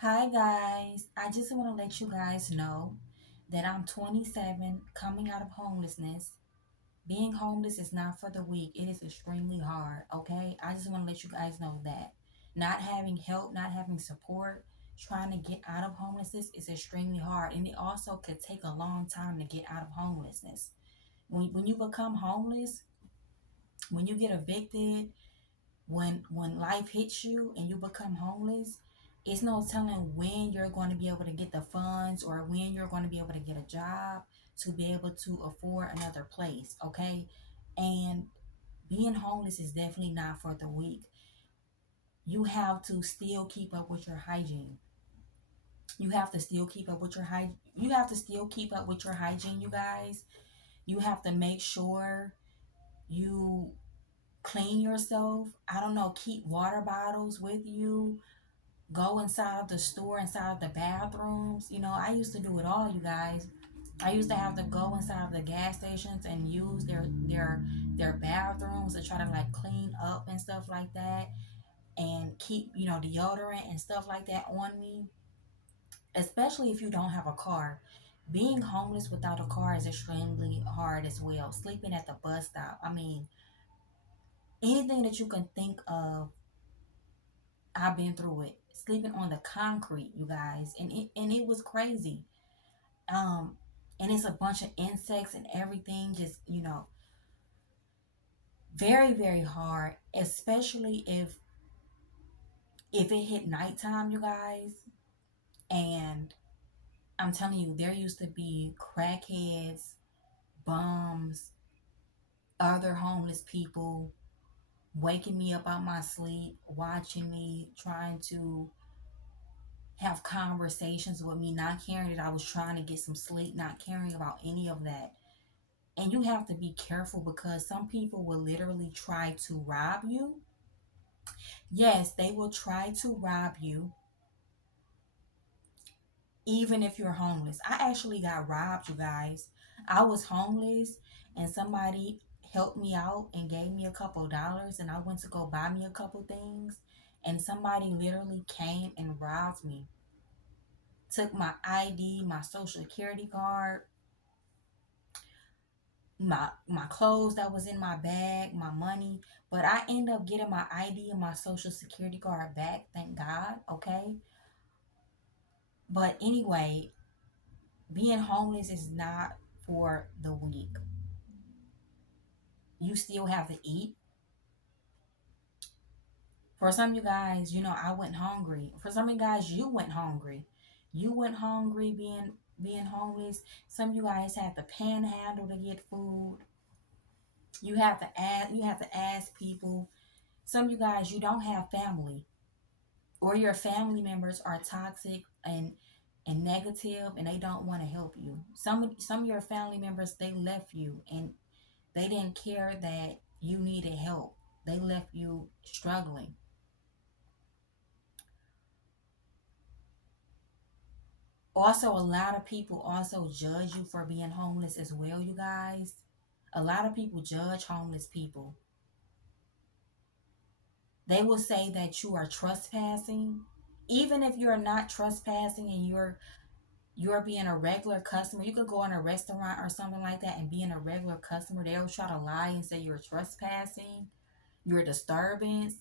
Hi guys, I just want to let you guys know that I'm 27, coming out of homelessness. Being homeless is not for the weak, it is extremely hard, okay? I just want to let you guys know that. Not having help, not having support, trying to get out of homelessness is extremely hard, and it also could take a long time to get out of homelessness. When you become homeless, when you get evicted, when life hits you and you become homeless, it's no telling when you're going to be able to get the funds or when you're going to be able to get a job to be able to afford another place, okay? And being homeless is definitely not for the weak. You have to still keep up with your hygiene. You have to still keep up with your hygiene. You have to still keep up with your hygiene, you guys. You have to make sure you clean yourself. I don't know, keep water bottles with you. Go inside of the store, inside of the bathrooms. I used to do it all, you guys. I used to have to go inside of the gas stations and use their bathrooms to try to like clean up and stuff like that, and keep deodorant and stuff like that on me. Especially if you don't have a car. Being homeless without a car is extremely hard as well. Sleeping at the bus stop. I mean, anything that you can think of, I've been through it. Sleeping on the concrete, you guys, and it was crazy. Um, and it's a bunch of insects and everything. Just very very hard, especially if it hit nighttime, you guys. And I'm telling you, there used to be crackheads, bums, other homeless people waking me up out my sleep, watching me, trying to have conversations with me, not caring that I was trying to get some sleep, not caring about any of that. And you have to be careful because some people will literally try to rob you. Yes, they will try to rob you even if you're homeless. I actually got robbed, you guys. I was homeless and somebody helped me out and gave me a couple dollars, and I went to go buy me a couple things, and somebody literally came and robbed me. Took my ID, my social security card, my clothes that was in my bag, my money, but I end up getting my ID and my social security card back, thank God, okay? But anyway, being homeless is not for the weak. You still have to eat. For some of you guys, I went hungry. For some of you guys, you went hungry. You went hungry being homeless. Some of you guys had to panhandle to get food. You have to ask people. Some of you guys, you don't have family, or your family members are toxic and negative, and they don't want to help you. Some of your family members, they left you and they didn't care that you needed help. They left you struggling. Also, a lot of people also judge you for being homeless as well, you guys. A lot of people judge homeless people. They will say that you are trespassing. Even if you're not trespassing and you're being a regular customer. You could go in a restaurant or something like that and being a regular customer. They'll try to lie and say you're trespassing, you're a disturbance.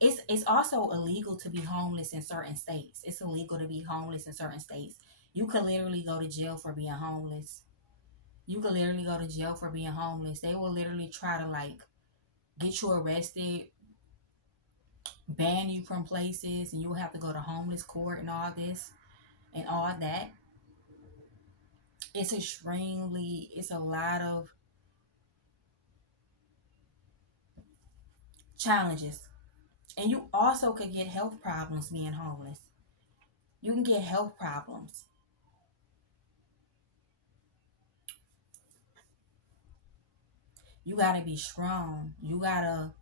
It's also illegal to be homeless in certain states. It's illegal to be homeless in certain states. You could literally go to jail for being homeless. You could literally go to jail for being homeless. They will literally try to like get you arrested, ban you from places, and you'll have to go to homeless court and all this and all that. It's a lot of challenges. And you also could get health problems being homeless. You can get health problems. You gotta be strong. You gotta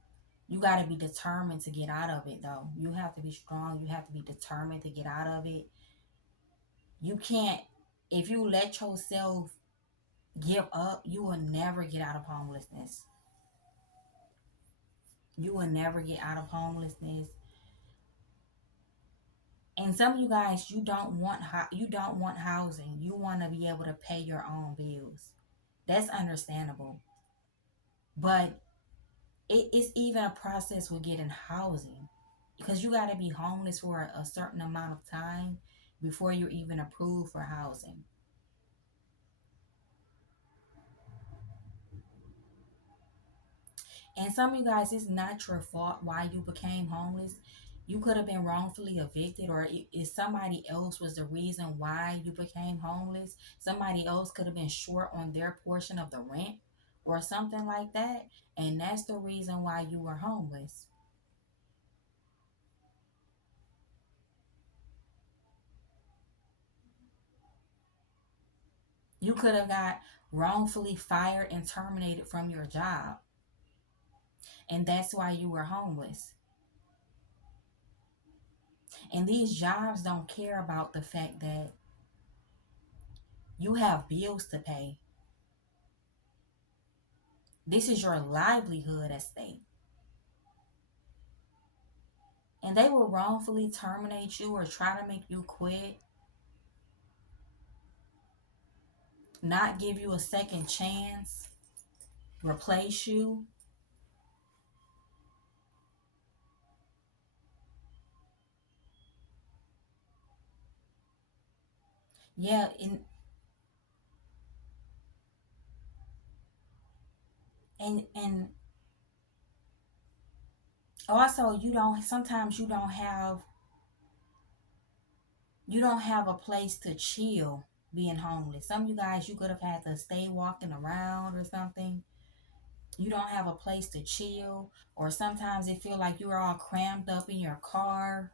be determined to get out of it though. You have to be strong. You have to be determined to get out of it. You can't, if you let yourself give up, you will never get out of homelessness. You will never get out of homelessness. And some of you guys, you don't want housing. You want to be able to pay your own bills. That's understandable. But it's even a process with getting housing, because you got to be homeless for a certain amount of time before you're even approved for housing. And some of you guys, it's not your fault why you became homeless. You could have been wrongfully evicted, or if somebody else was the reason why you became homeless, somebody else could have been short on their portion of the rent or something like that. And that's the reason why you were homeless. You could have got wrongfully fired and terminated from your job. And that's why you were homeless. And these jobs don't care about the fact that you have bills to pay. This is your livelihood at stake. And they will wrongfully terminate you or try to make you quit, not give you a second chance, replace you. Yeah, and also you don't sometimes you don't have a place to chill being homeless. Some of you guys, you could have had to stay walking around or something. You don't have a place to chill, or sometimes it feel like you're all crammed up in your car,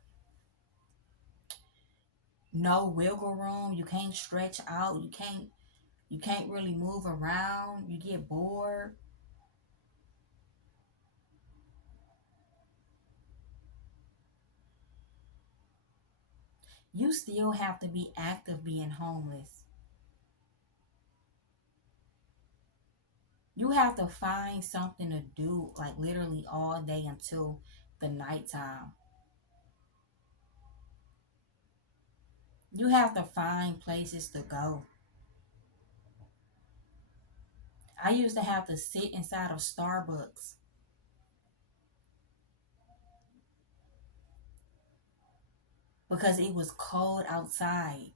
no wiggle room, you can't stretch out, you can't really move around, you get bored. You still have to be active being homeless. You have to find something to do, like literally all day until the nighttime. You have to find places to go. I used to have to sit inside of Starbucks because it was cold outside,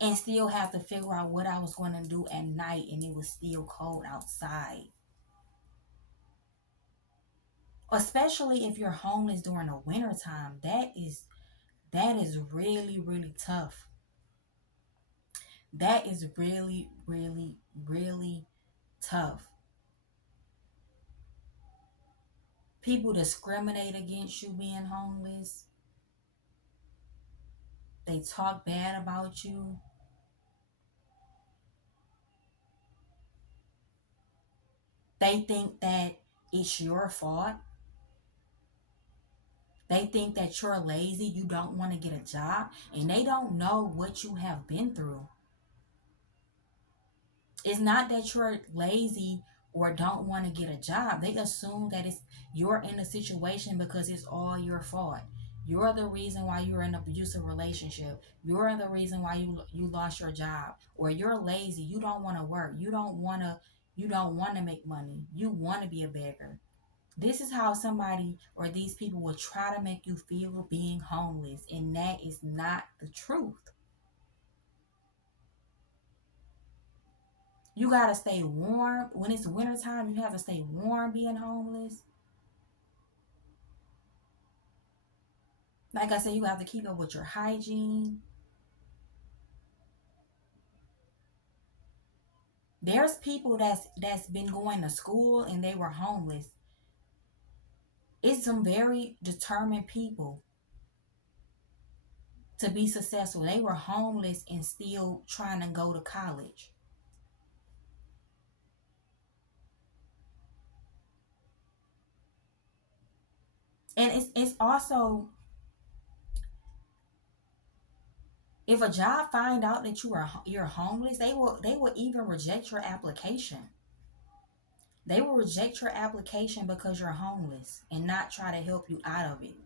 and still have to figure out what I was going to do at night, and it was still cold outside. Especially if you're homeless during the winter time, that is really really tough. That is really really really tough. People discriminate against you being homeless. They talk bad about you. They think that it's your fault. They think that you're lazy, you don't want to get a job, and they don't know what you have been through. It's not that you're lazy or don't want to get a job. They assume that it's you're in a situation because it's all your fault. You're the reason why you're in an abusive relationship. You're the reason why you lost your job. Or you're lazy. You don't want to work. You don't want to make money. You want to be a beggar. This is how somebody or these people will try to make you feel being homeless, and that is not the truth. You gotta stay warm. When it's wintertime, you have to stay warm being homeless. Like I said, you have to keep up with your hygiene. There's people that's been going to school and they were homeless. It's some very determined people to be successful. They were homeless and still trying to go to college. And it's also, if a job find out that you're homeless, they will even reject your application. They will reject your application because you're homeless and not try to help you out of it.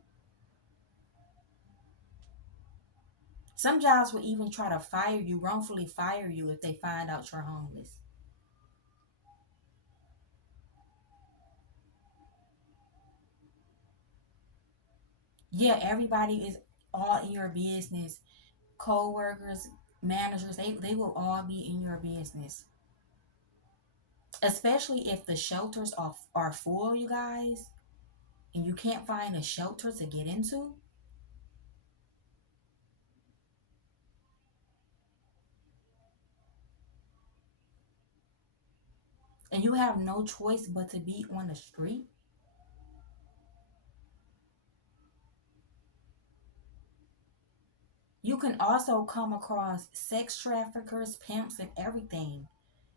Some jobs will even try to fire you, wrongfully fire you, if they find out you're homeless. Yeah, everybody is all in your business. Co-workers, managers, they will all be in your business. Especially if the shelters are full, you guys, and you can't find a shelter to get into, and you have no choice but to be on the street. You can also come across sex traffickers, pimps, and everything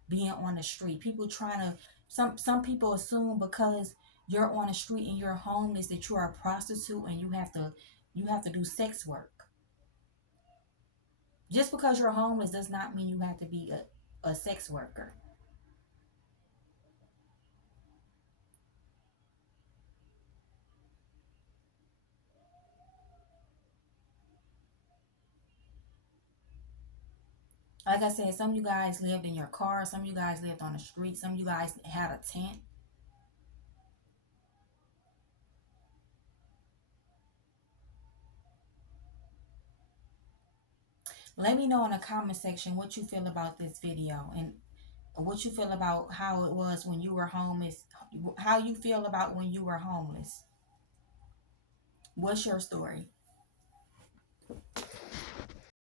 being on the street. People trying to some people assume because you're on the street and you're homeless that you are a prostitute and you have to do sex work. Just because you're homeless does not mean you have to be a sex worker. Like I said, some of you guys lived in your car, some of you guys lived on the street, some of you guys had a tent. Let me know in the comment section what you feel about this video and what you feel about how it was when you were homeless, how you feel about when you were homeless. What's your story?